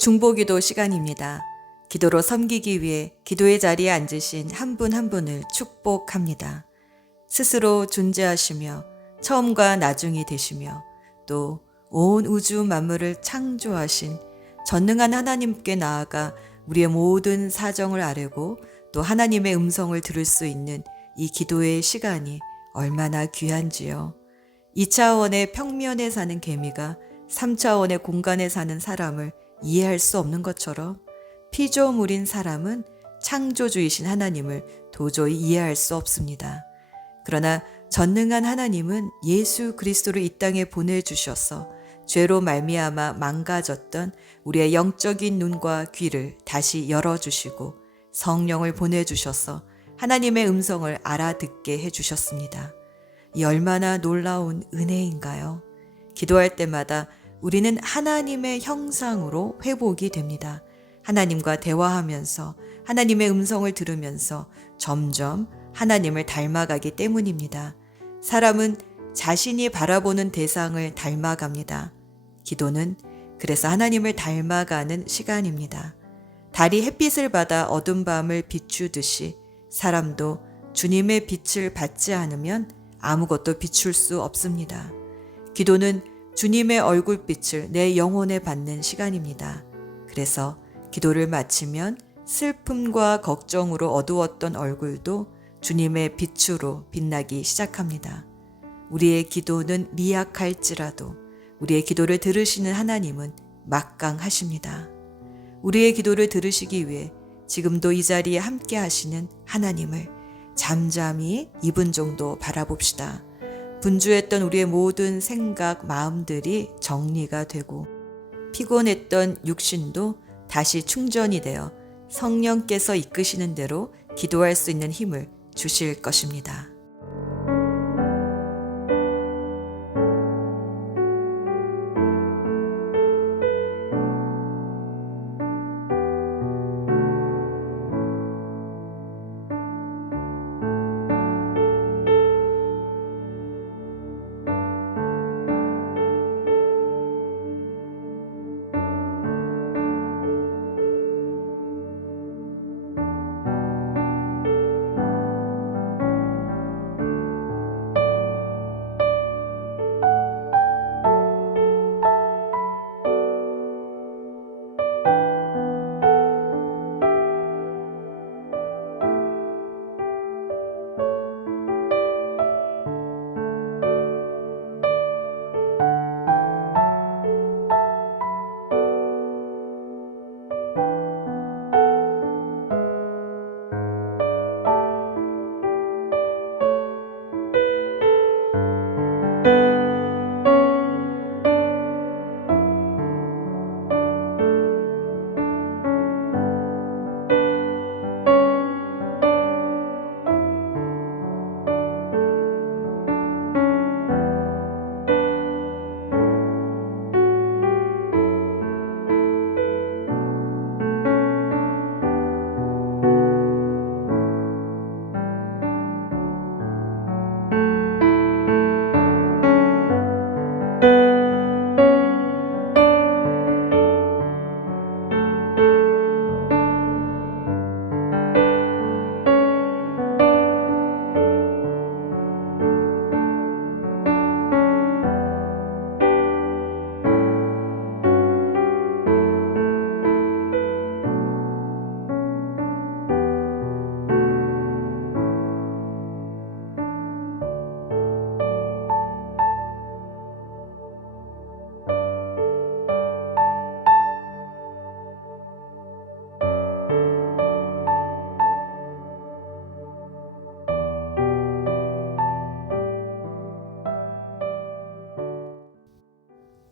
중보기도 시간입니다. 기도로 섬기기 위해 기도의 자리에 앉으신 한 분 한 분을 축복합니다. 스스로 존재하시며 처음과 나중이 되시며 또 온 우주 만물을 창조하신 전능한 하나님께 나아가 우리의 모든 사정을 아뢰고 또 하나님의 음성을 들을 수 있는 이 기도의 시간이 얼마나 귀한지요. 2차원의 평면에 사는 개미가 3차원의 공간에 사는 사람을 이해할 수 없는 것처럼 피조물인 사람은 창조주이신 하나님을 도저히 이해할 수 없습니다. 그러나 전능한 하나님은 예수 그리스도를 이 땅에 보내주셔서 죄로 말미암아 망가졌던 우리의 영적인 눈과 귀를 다시 열어주시고 성령을 보내주셔서 하나님의 음성을 알아듣게 해주셨습니다. 이 얼마나 놀라운 은혜인가요? 기도할 때마다 우리는 하나님의 형상으로 회복이 됩니다. 하나님과 대화하면서 하나님의 음성을 들으면서 점점 하나님을 닮아가기 때문입니다. 사람은 자신이 바라보는 대상을 닮아갑니다. 기도는 그래서 하나님을 닮아가는 시간입니다. 달이 햇빛을 받아 어두운 밤을 비추듯이 사람도 주님의 빛을 받지 않으면 아무것도 비출 수 없습니다. 기도는 주님의 얼굴빛을 내 영혼에 받는 시간입니다. 그래서 기도를 마치면 슬픔과 걱정으로 어두웠던 얼굴도 주님의 빛으로 빛나기 시작합니다. 우리의 기도는 미약할지라도 우리의 기도를 들으시는 하나님은 막강하십니다. 우리의 기도를 들으시기 위해 지금도 이 자리에 함께 하시는 하나님을 잠잠히 2분 정도 바라봅시다. 분주했던 우리의 모든 생각, 마음들이 정리가 되고 피곤했던 육신도 다시 충전이 되어 성령께서 이끄시는 대로 기도할 수 있는 힘을 주실 것입니다.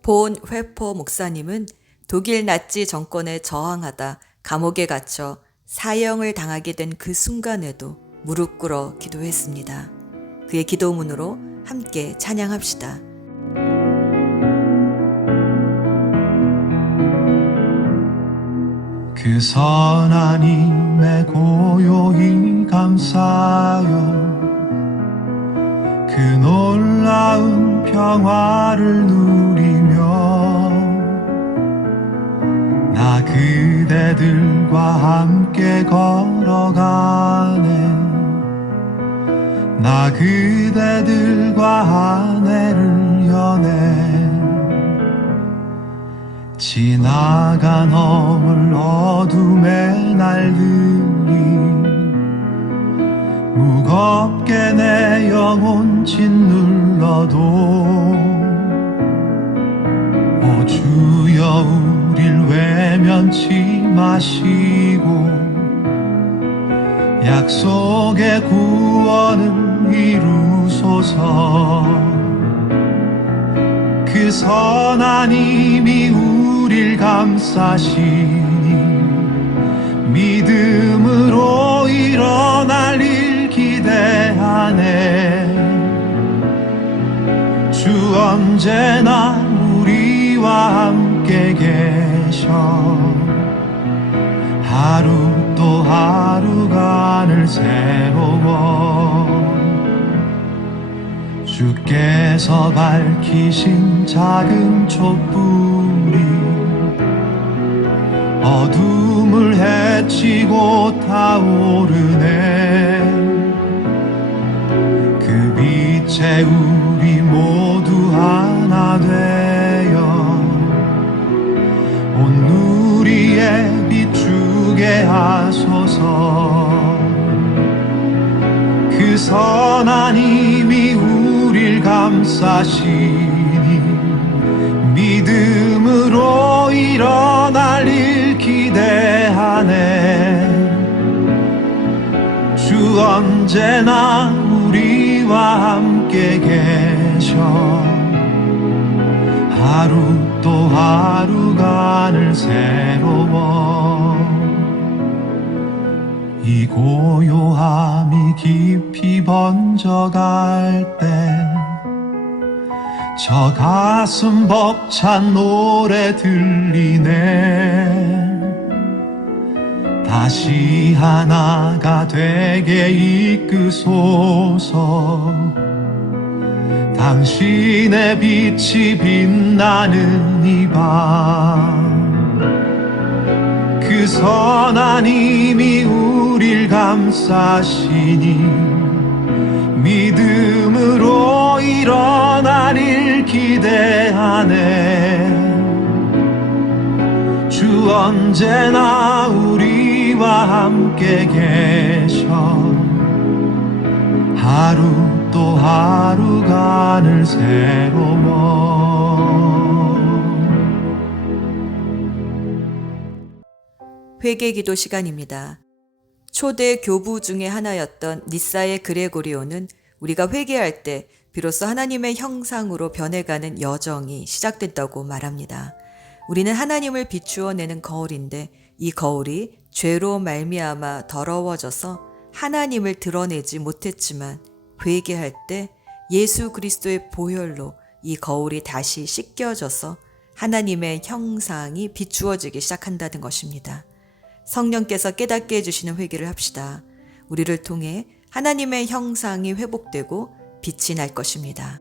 본 회포 목사님은 독일 나치 정권에 저항하다 감옥에 갇혀 사형을 당하게 된 그 순간에도 무릎 꿇어 기도했습니다. 그의 기도문으로 함께 찬양합시다. 그 선한 힘에 고요히 감사하여 그 놀라운 평화를 누리며 나 그대들과 함께 걸어가네. 나 그대들과 아내를 여네. 지나간 허물 어둠의 날들이 무겁게 내 영혼 짓눌러도 오 주여 우릴 외면치 마시고 약속의 구원을 이루소서. 그 선한 힘이 우릴 감싸시니 믿음으로 일어날 일 기대하네. 주 언제나 우리와 함께 계셔. 하루 또 하루가 늘 새로워. 주께서 밝히신 작은 촛불이 어둠을 헤치고 타오르네. 그 빛에 우리 모두 하나 되어 온 누리에 비추게 하소서. 그 선한 힘이 우릴 감싸시니 믿음으로 일어날 일 기대하네. 주 언제나 우리와 함께 계셔. 하루 또 하루가 늘 새로워. 이 고요함이 깊이 번져갈 때 저 가슴 벅찬 노래 들리네. 다시 하나가 되게 이끄소서. 당신의 빛이 빛나는 이 밤 그 선한 힘이 우릴 감싸시니 믿음으로 일어날 일 기대하네. 주 언제나 우리와 함께 계셔. 하루 또 하루가 늘 새로워. 회개기도 시간입니다. 초대 교부 중에 하나였던 니사의 그레고리오는 우리가 회개할 때 비로소 하나님의 형상으로 변해가는 여정이 시작된다고 말합니다. 우리는 하나님을 비추어내는 거울인데 이 거울이 죄로 말미암아 더러워져서 하나님을 드러내지 못했지만 회개할 때 예수 그리스도의 보혈로 이 거울이 다시 씻겨져서 하나님의 형상이 비추어지기 시작한다는 것입니다. 성령께서 깨닫게 해주시는 회개를 합시다. 우리를 통해 하나님의 형상이 회복되고 빛이 날 것입니다.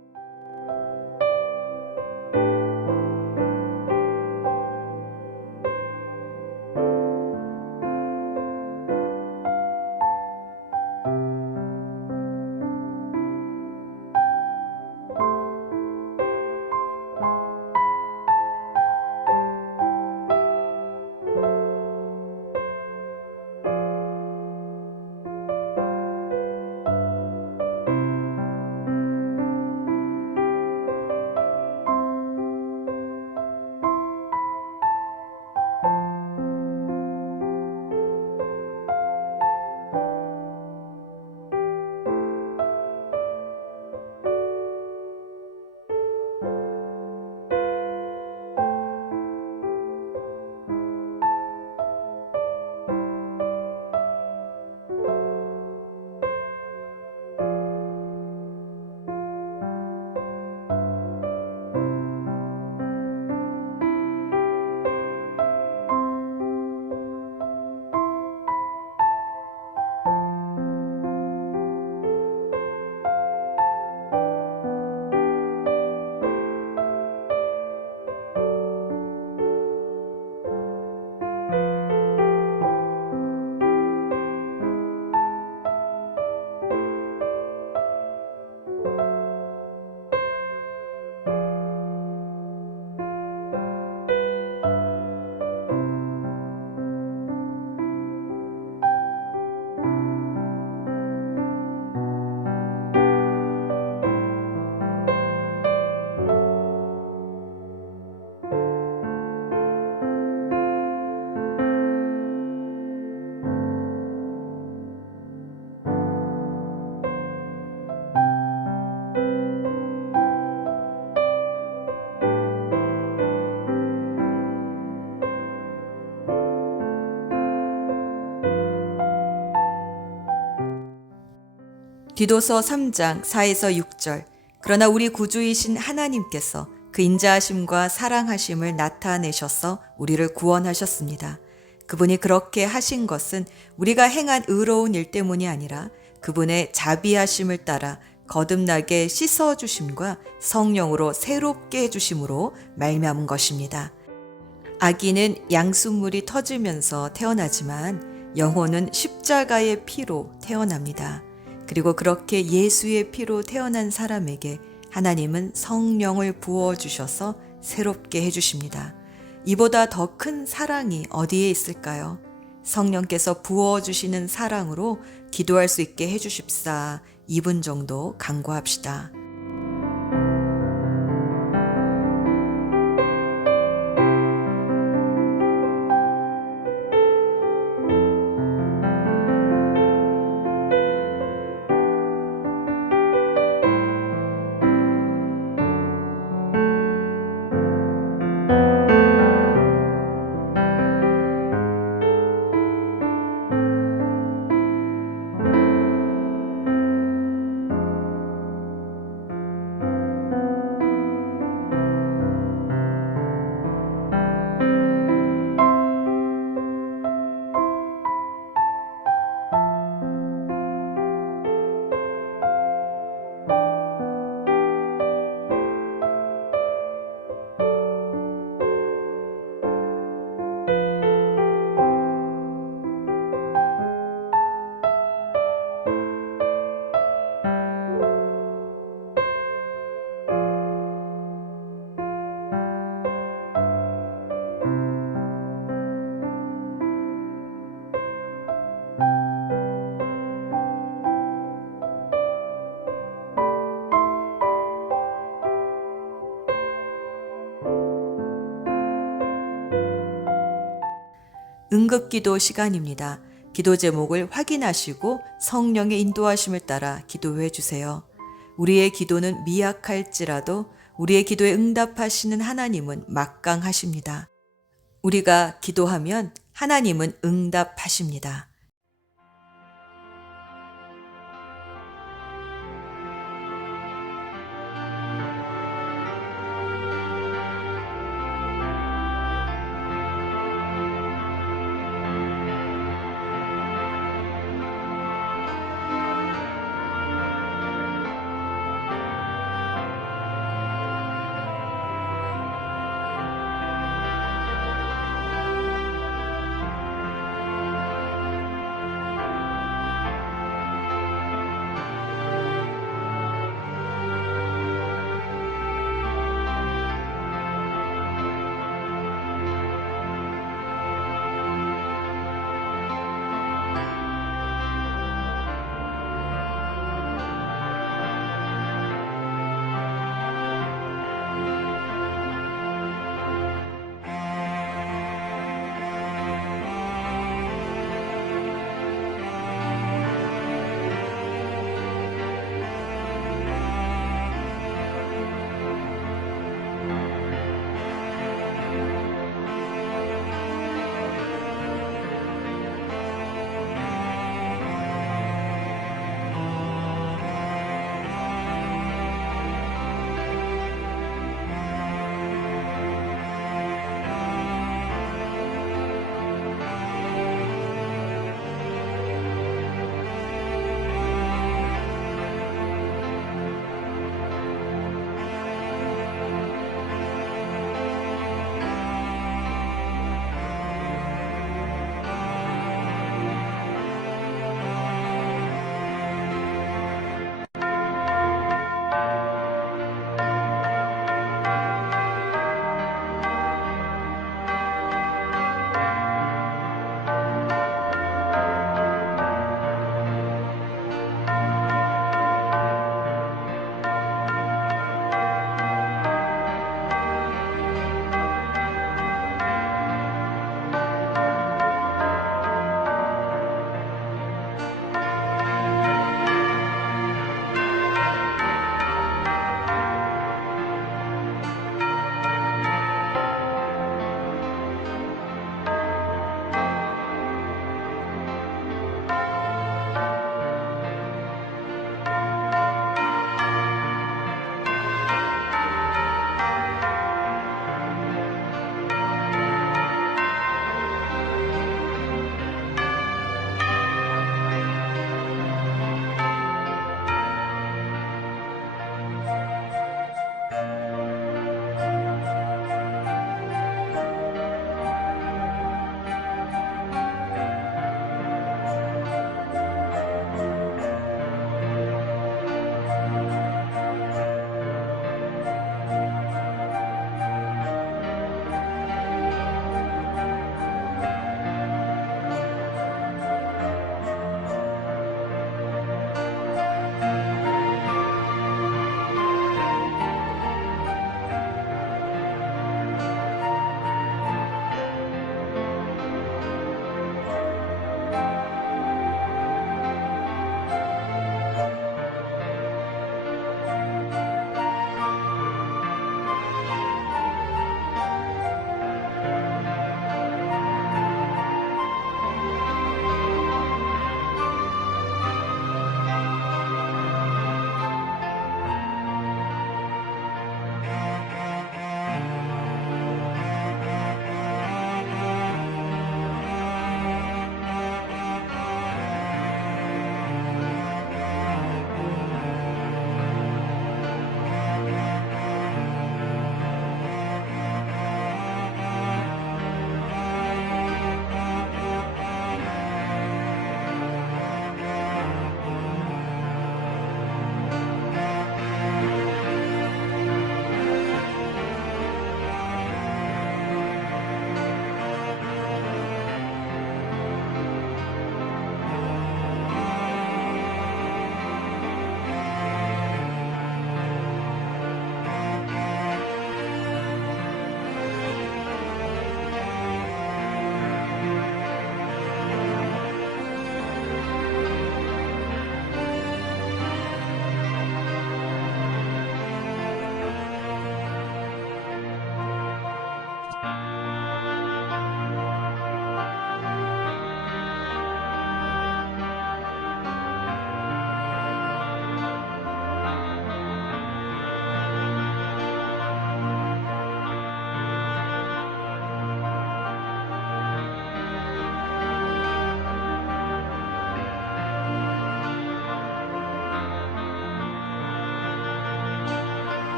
디도서 3장 4에서 6절. 그러나 우리 구주이신 하나님께서 그 인자하심과 사랑하심을 나타내셔서 우리를 구원하셨습니다. 그분이 그렇게 하신 것은 우리가 행한 의로운 일 때문이 아니라 그분의 자비하심을 따라 거듭나게 씻어주심과 성령으로 새롭게 해주심으로 말미암은 것입니다. 아기는 양숫물이 터지면서 태어나지만 영혼은 십자가의 피로 태어납니다. 그리고 그렇게 예수의 피로 태어난 사람에게 하나님은 성령을 부어주셔서 새롭게 해주십니다. 이보다 더 큰 사랑이 어디에 있을까요? 성령께서 부어주시는 사랑으로 기도할 수 있게 해주십사 2분 정도 간구합시다. 응급기도 시간입니다. 기도 제목을 확인하시고 성령의 인도하심을 따라 기도해 주세요. 우리의 기도는 미약할지라도 우리의 기도에 응답하시는 하나님은 막강하십니다. 우리가 기도하면 하나님은 응답하십니다.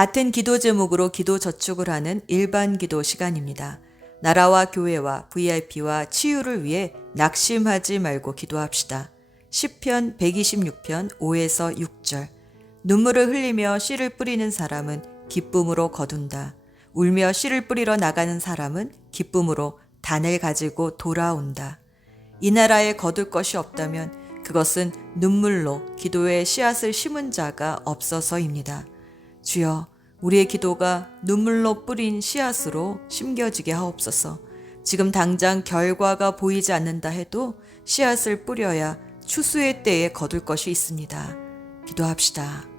같은 기도 제목으로 기도 저축을 하는 일반 기도 시간입니다. 나라와 교회와 VIP와 치유를 위해 낙심하지 말고 기도합시다. 시편 126편 5에서 6절. 눈물을 흘리며 씨를 뿌리는 사람은 기쁨으로 거둔다. 울며 씨를 뿌리러 나가는 사람은 기쁨으로 단을 가지고 돌아온다. 이 나라에 거둘 것이 없다면 그것은 눈물로 기도의 씨앗을 심은 자가 없어서입니다. 주여, 우리의 기도가 눈물로 뿌린 씨앗으로 심겨지게 하옵소서. 지금 당장 결과가 보이지 않는다 해도 씨앗을 뿌려야 추수의 때에 거둘 것이 있습니다. 기도합시다.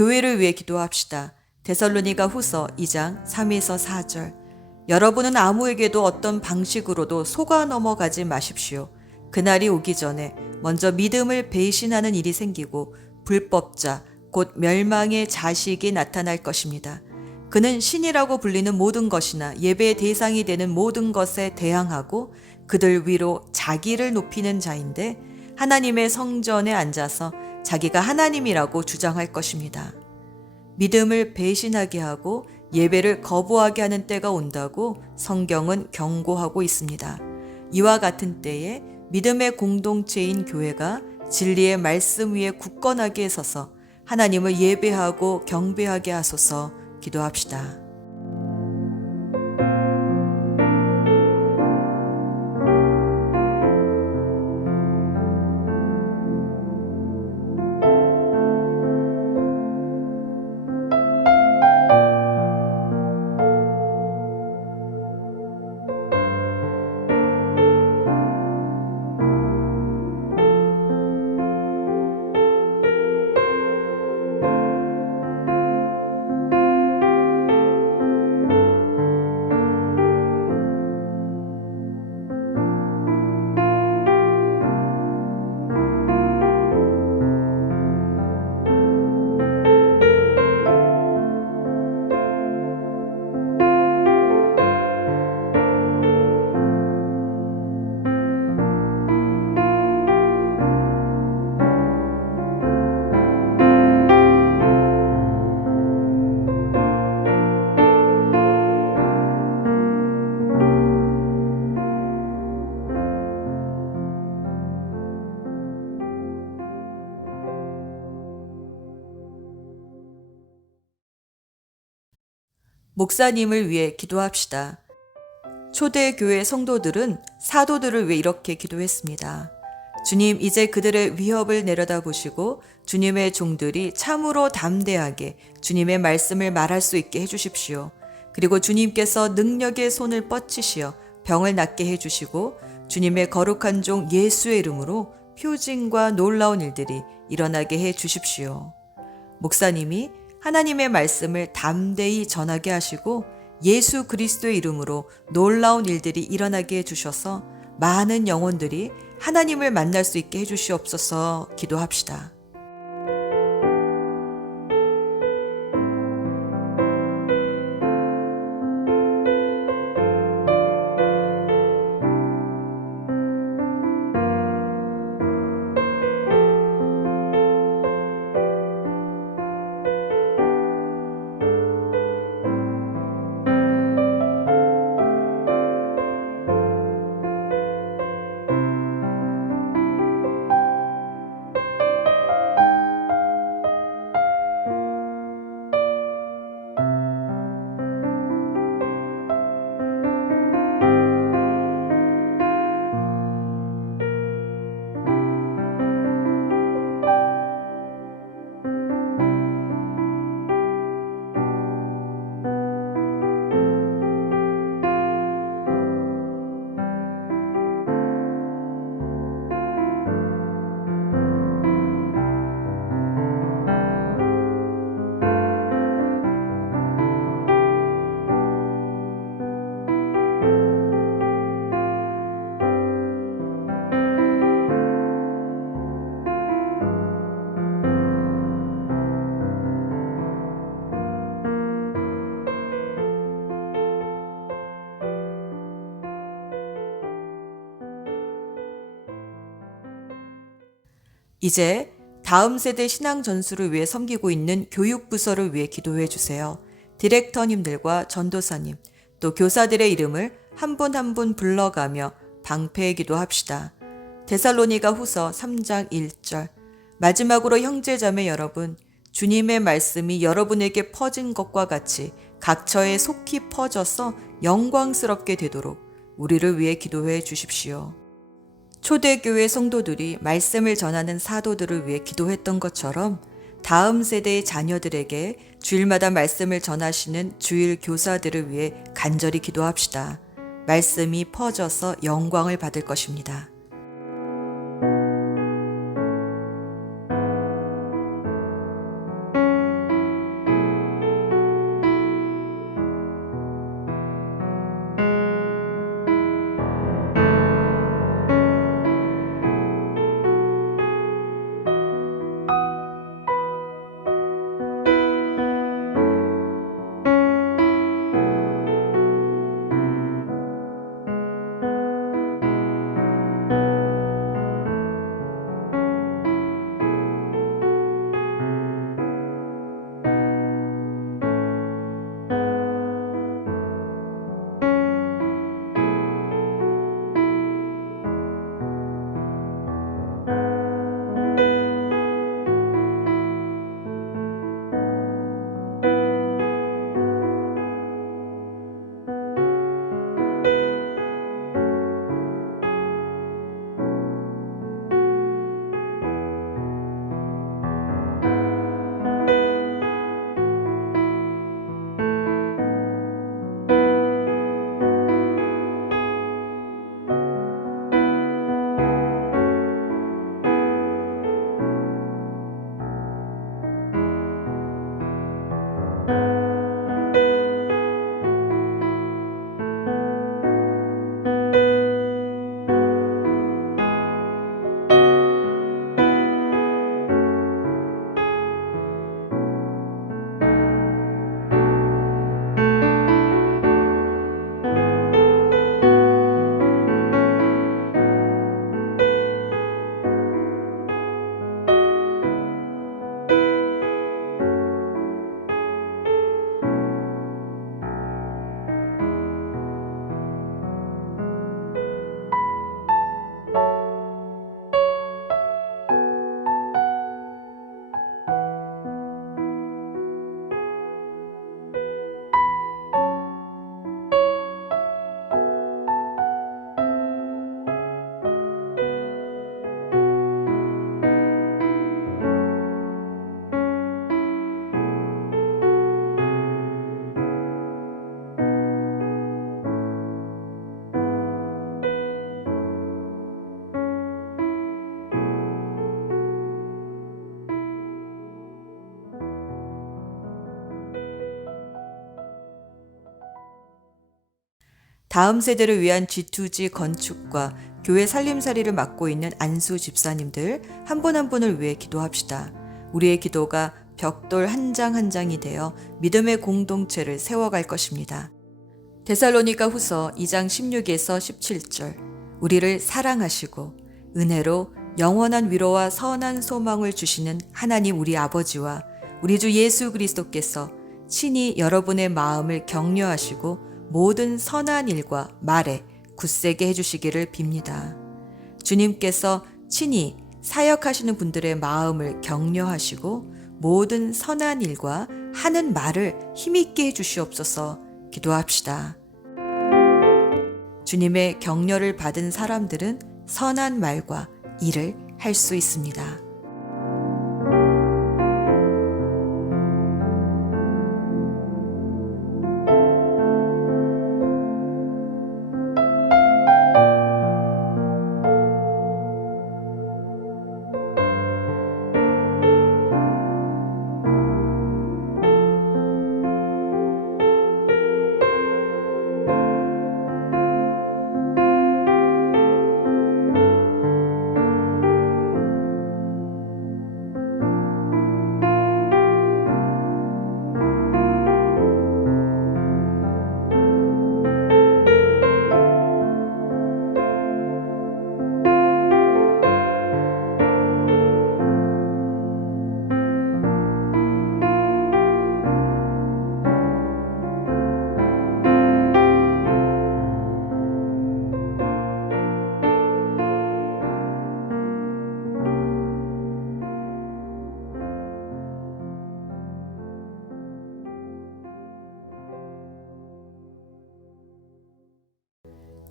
교회를 위해 기도합시다. 데살로니가 후서 2장 3에서 4절. 여러분은 아무에게도 어떤 방식으로도 속아 넘어가지 마십시오. 그날이 오기 전에 먼저 믿음을 배신하는 일이 생기고 불법자, 곧 멸망의 자식이 나타날 것입니다. 그는 신이라고 불리는 모든 것이나 예배의 대상이 되는 모든 것에 대항하고 그들 위로 자기를 높이는 자인데 하나님의 성전에 앉아서 자기가 하나님이라고 주장할 것입니다. 믿음을 배신하게 하고 예배를 거부하게 하는 때가 온다고 성경은 경고하고 있습니다. 이와 같은 때에 믿음의 공동체인 교회가 진리의 말씀 위에 굳건하게 서서 하나님을 예배하고 경배하게 하소서. 기도합시다. 목사님을 위해 기도합시다. 초대교회 성도들은 사도들을 위해 이렇게 기도했습니다. 주님, 이제 그들의 위협을 내려다보시고 주님의 종들이 참으로 담대하게 주님의 말씀을 말할 수 있게 해주십시오. 그리고 주님께서 능력의 손을 뻗치시어 병을 낫게 해주시고 주님의 거룩한 종 예수의 이름으로 표징과 놀라운 일들이 일어나게 해주십시오. 목사님이 하나님의 말씀을 담대히 전하게 하시고 예수 그리스도의 이름으로 놀라운 일들이 일어나게 해주셔서 많은 영혼들이 하나님을 만날 수 있게 해주시옵소서. 기도합시다. 이제 다음 세대 신앙 전수를 위해 섬기고 있는 교육부서를 위해 기도해 주세요. 디렉터님들과 전도사님, 또 교사들의 이름을 한 분 한 분 불러가며 방패의 기도합시다. 데살로니가 후서 3장 1절. 마지막으로 형제자매 여러분, 주님의 말씀이 여러분에게 퍼진 것과 같이 각처에 속히 퍼져서 영광스럽게 되도록 우리를 위해 기도해 주십시오. 초대교회 성도들이 말씀을 전하는 사도들을 위해 기도했던 것처럼 다음 세대의 자녀들에게 주일마다 말씀을 전하시는 주일 교사들을 위해 간절히 기도합시다. 말씀이 퍼져서 영광을 받을 것입니다. 다음 세대를 위한 G2G 건축과 교회 살림살이를 맡고 있는 안수 집사님들 한 분 한 분을 위해 기도합시다. 우리의 기도가 벽돌 한 장 한 장이 되어 믿음의 공동체를 세워갈 것입니다. 데살로니가 후서 2장 16에서 17절. 우리를 사랑하시고 은혜로 영원한 위로와 선한 소망을 주시는 하나님 우리 아버지와 우리 주 예수 그리스도께서 친히 여러분의 마음을 격려하시고 모든 선한 일과 말에 굳세게 해주시기를 빕니다. 주님께서 친히 사역하시는 분들의 마음을 격려하시고 모든 선한 일과 하는 말을 힘있게 해주시옵소서. 기도합시다. 주님의 격려를 받은 사람들은 선한 말과 일을 할 수 있습니다.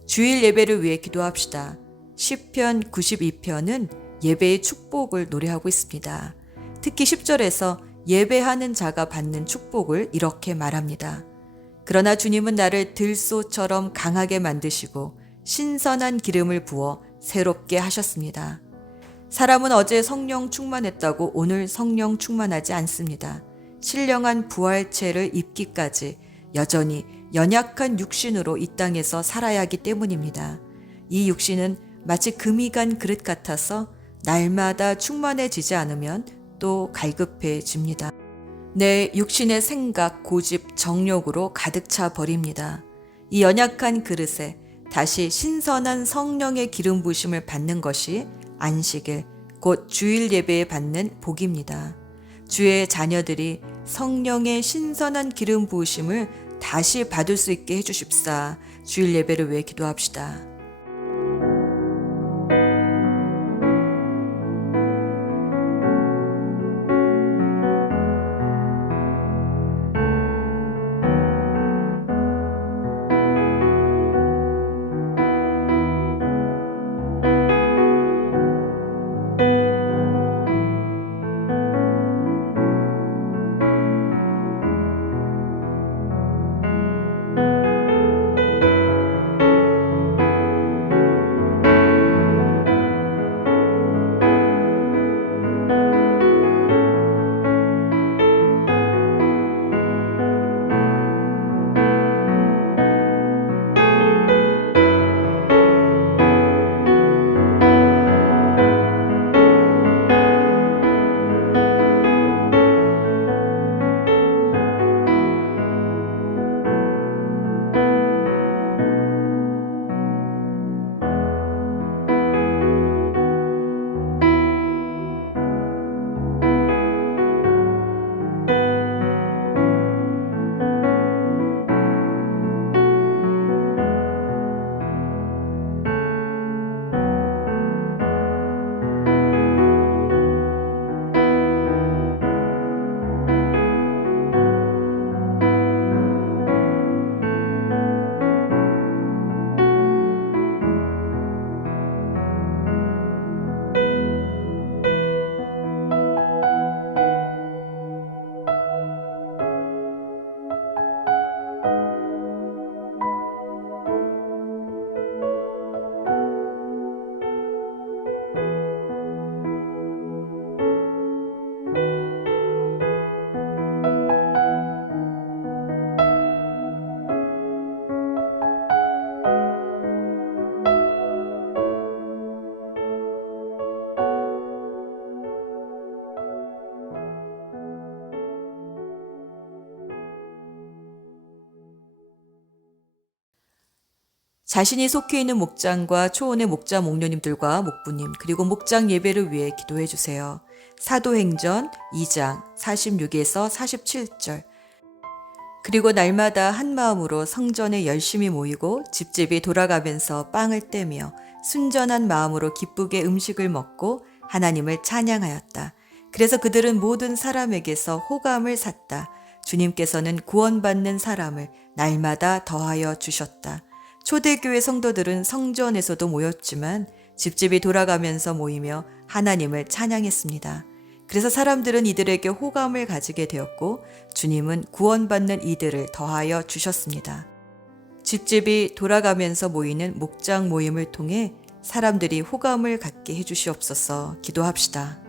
주일 예배를 위해 기도합시다. 시편 92편은 예배의 축복을 노래하고 있습니다. 특히 10절에서 예배하는 자가 받는 축복을 이렇게 말합니다. 그러나 주님은 나를 들소처럼 강하게 만드시고 신선한 기름을 부어 새롭게 하셨습니다. 사람은 어제 성령 충만했다고 오늘 성령 충만하지 않습니다. 신령한 부활체를 입기까지 여전히 연약한 육신으로 이 땅에서 살아야 하기 때문입니다. 이 육신은 마치 금이 간 그릇 같아서 날마다 충만해지지 않으면 또 갈급해집니다. 내 육신의 생각, 고집, 정욕으로 가득 차 버립니다. 이 연약한 그릇에 다시 신선한 성령의 기름 부으심을 받는 것이 안식일, 곧 주일 예배에 받는 복입니다. 주의 자녀들이 성령의 신선한 기름 부으심을 다시 받을 수 있게 해주십사. 주일 예배를 위해 기도합시다. 자신이 속해 있는 목장과 초원의 목자 목녀님들과 목부님 그리고 목장 예배를 위해 기도해 주세요. 사도행전 2장 46에서 47절. 그리고 날마다 한 마음으로 성전에 열심히 모이고 집집이 돌아가면서 빵을 떼며 순전한 마음으로 기쁘게 음식을 먹고 하나님을 찬양하였다. 그래서 그들은 모든 사람에게서 호감을 샀다. 주님께서는 구원받는 사람을 날마다 더하여 주셨다. 초대교회 성도들은 성전에서도 모였지만 집집이 돌아가면서 모이며 하나님을 찬양했습니다. 그래서 사람들은 이들에게 호감을 가지게 되었고 주님은 구원받는 이들을 더하여 주셨습니다. 집집이 돌아가면서 모이는 목장 모임을 통해 사람들이 호감을 갖게 해주시옵소서. 기도합시다.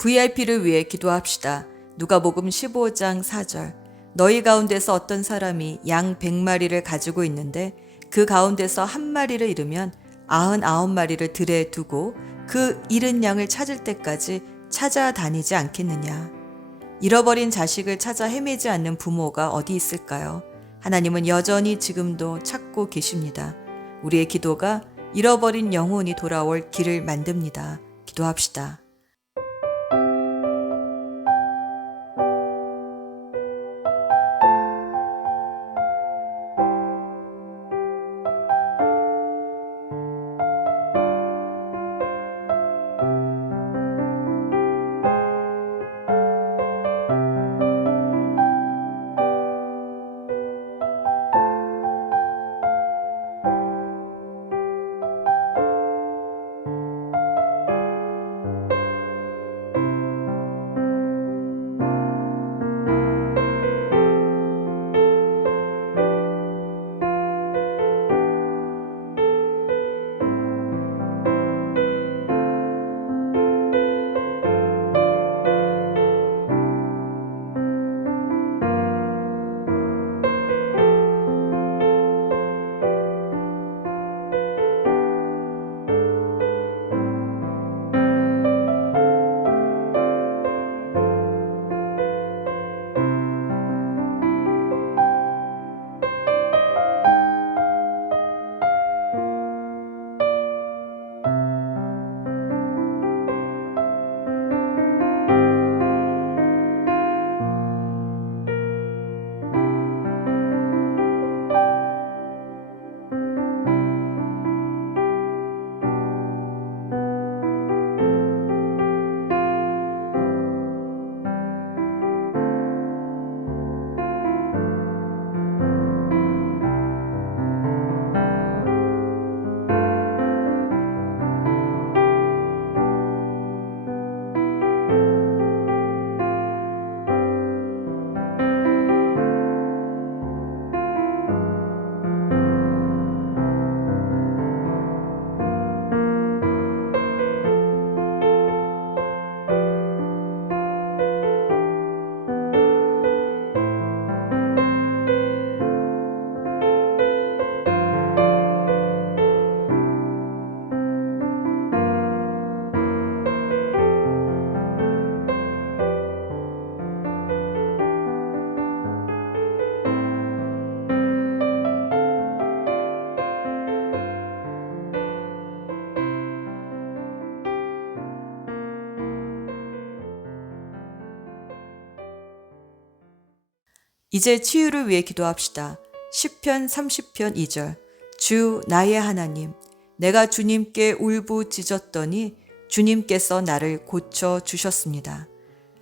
VIP를 위해 기도합시다. 누가복음 15장 4절. 너희 가운데서 어떤 사람이 양 100마리를 가지고 있는데 그 가운데서 한 마리를 잃으면 99마리를 들에 두고 그 잃은 양을 찾을 때까지 찾아다니지 않겠느냐. 잃어버린 자식을 찾아 헤매지 않는 부모가 어디 있을까요? 하나님은 여전히 지금도 찾고 계십니다. 우리의 기도가 잃어버린 영혼이 돌아올 길을 만듭니다. 기도합시다. 이제 치유를 위해 기도합시다. 시편 30편 2절. 주 나의 하나님, 내가 주님께 울부짖었더니 주님께서 나를 고쳐 주셨습니다.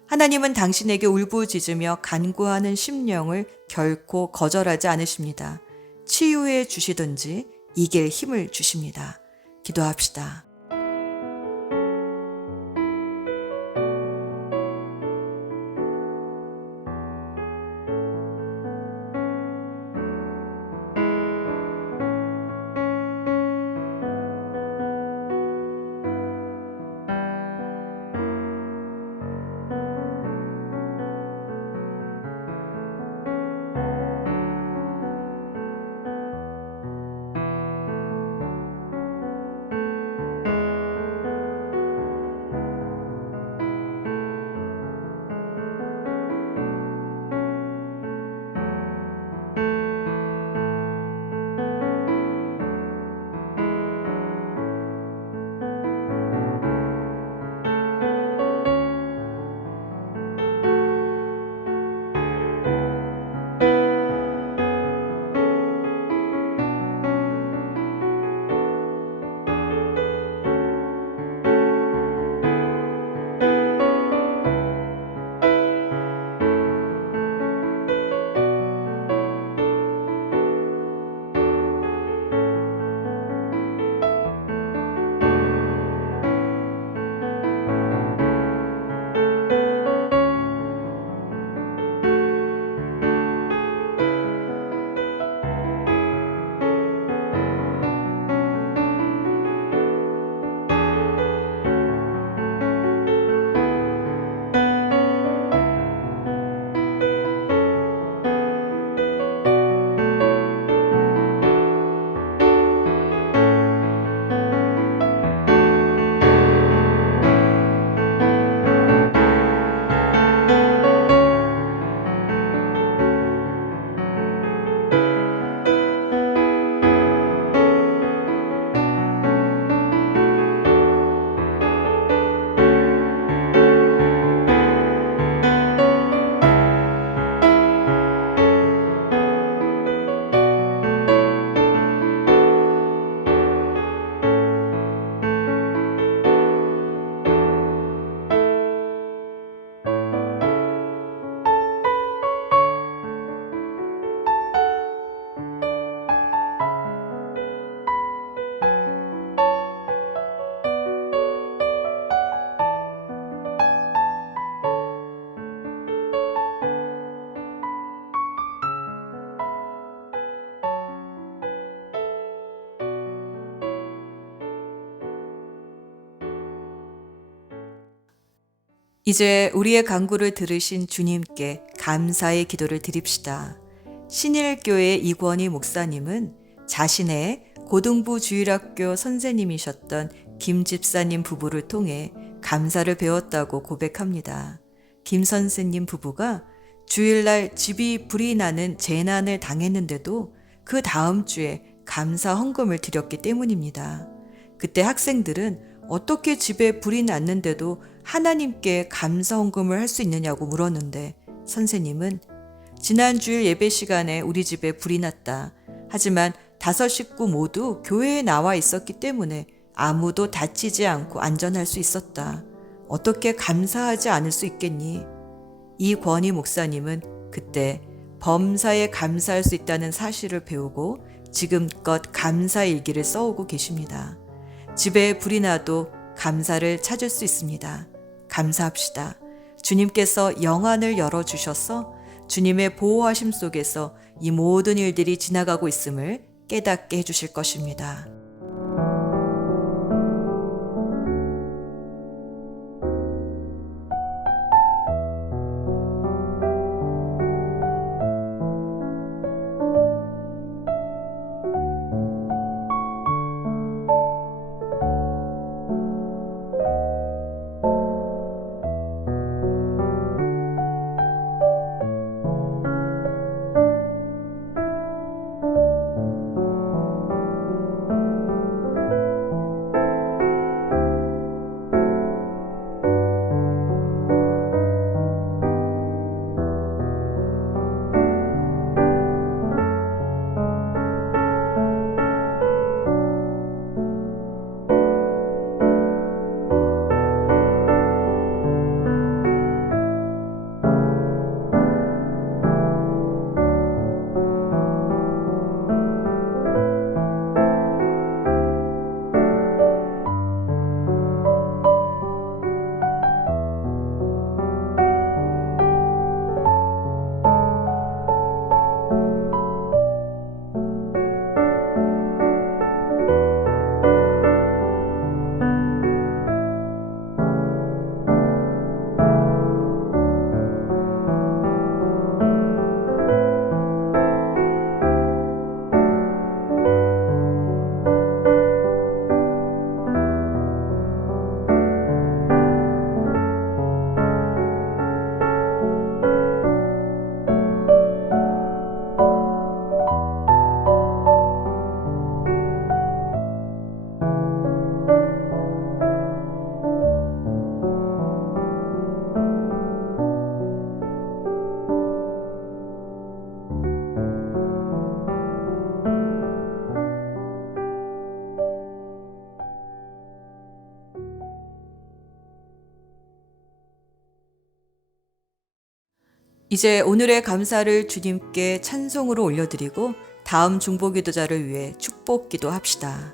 하나님은 당신에게 울부짖으며 간구하는 심령을 결코 거절하지 않으십니다. 치유해 주시든지 이길 힘을 주십니다. 기도합시다. 이제 우리의 간구를 들으신 주님께 감사의 기도를 드립시다. 신일교회 이권희 목사님은 자신의 고등부 주일학교 선생님이셨던 김 집사님 부부를 통해 감사를 배웠다고 고백합니다. 김 선생님 부부가 주일날 집이 불이 나는 재난을 당했는데도 그 다음 주에 감사 헌금을 드렸기 때문입니다. 그때 학생들은 어떻게 집에 불이 났는데도 하나님께 감사 헌금을 할 수 있느냐고 물었는데 선생님은 지난 주일 예배 시간에 우리 집에 불이 났다. 하지만 5 식구 모두 교회에 나와 있었기 때문에 아무도 다치지 않고 안전할 수 있었다. 어떻게 감사하지 않을 수 있겠니? 이권희 목사님은 그때 범사에 감사할 수 있다는 사실을 배우고 지금껏 감사 일기를 써오고 계십니다. 집에 불이 나도 감사를 찾을 수 있습니다. 감사합시다. 주님께서 영안을 열어주셔서 주님의 보호하심 속에서 이 모든 일들이 지나가고 있음을 깨닫게 해주실 것입니다. 이제 오늘의 감사를 주님께 찬송으로 올려드리고 다음 중보기도자를 위해 축복기도 합시다.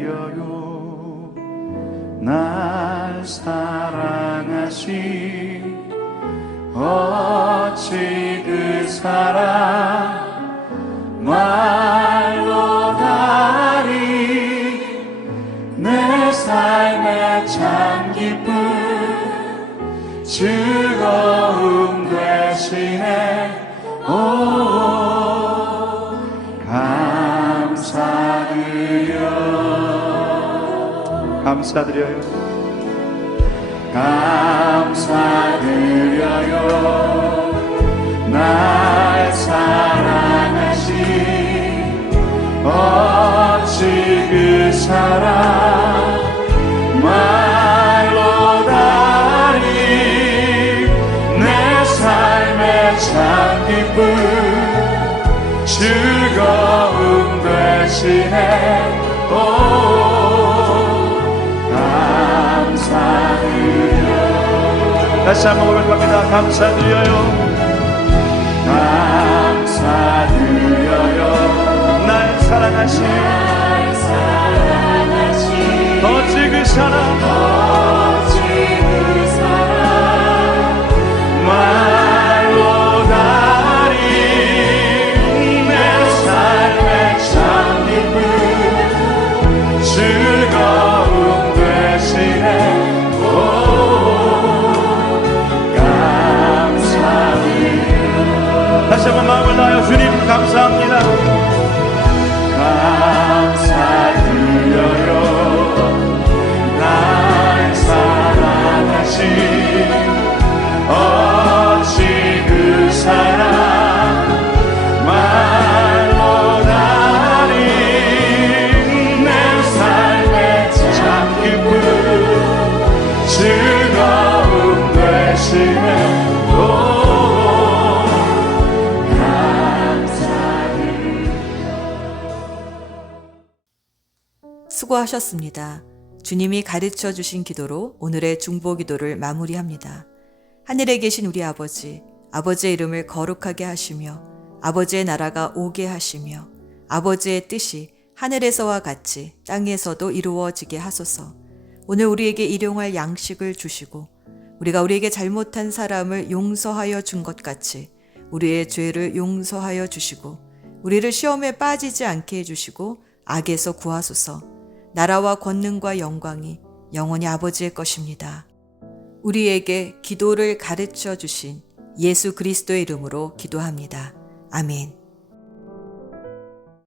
감사드려요 날 사랑하신 어찌 그 사랑 말로 다리 내 삶의 참 기쁨 즐거움 되시네 감사드려요 날 사랑하신 어찌 그 사랑 말로 다리 내 삶의 참 기쁨 즐거움 되시네 감사드려요 다시 한번 고백합니다. 감사드려요 날 사랑하신 어찌 그 사랑 말로 다리 내 삶의 참 기쁨 즐거움 되시네 다시 한번 마음을 다하여 주님 감사합니다. 감사드려요 날 사랑하신 어찌 그 사랑 말로 다리 내 삶의 참 기쁨 즐거움 되시네 수고하셨습니다. 주님이 가르쳐 주신 기도로 오늘의 중보기도를 마무리합니다. 하늘에 계신 우리 아버지, 아버지의 이름을 거룩하게 하시며 아버지의 나라가 오게 하시며 아버지의 뜻이 하늘에서와 같이 땅에서도 이루어지게 하소서. 오늘 우리에게 일용할 양식을 주시고 우리가 우리에게 잘못한 사람을 용서하여 준 것 같이 우리의 죄를 용서하여 주시고 우리를 시험에 빠지지 않게 해주시고 악에서 구하소서. 나라와 권능과 영광이 영원히 아버지의 것입니다. 우리에게 기도를 가르쳐 주신 예수 그리스도의 이름으로 기도합니다. 아멘.